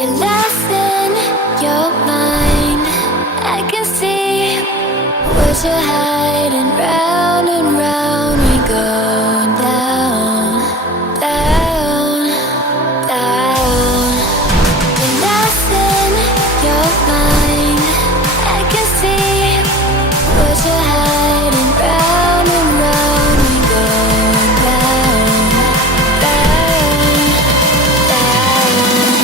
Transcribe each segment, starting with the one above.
You're lost in your mind. I can see what you're hiding. Round and round we go, down, down, down. You're lost in your mind. I can see what you're hiding. Round and round we go, down, down, down.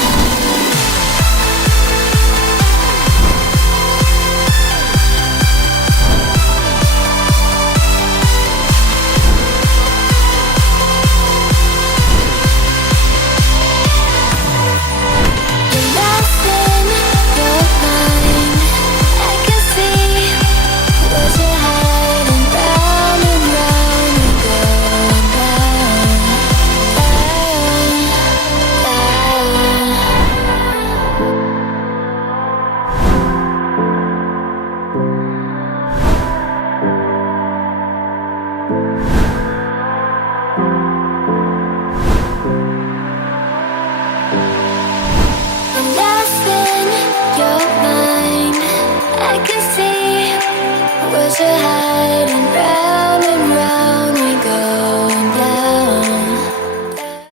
You're lost in your mind. I can see what you're hiding. Round and round we go, down, you're lost in your mind. I can see what you're hiding.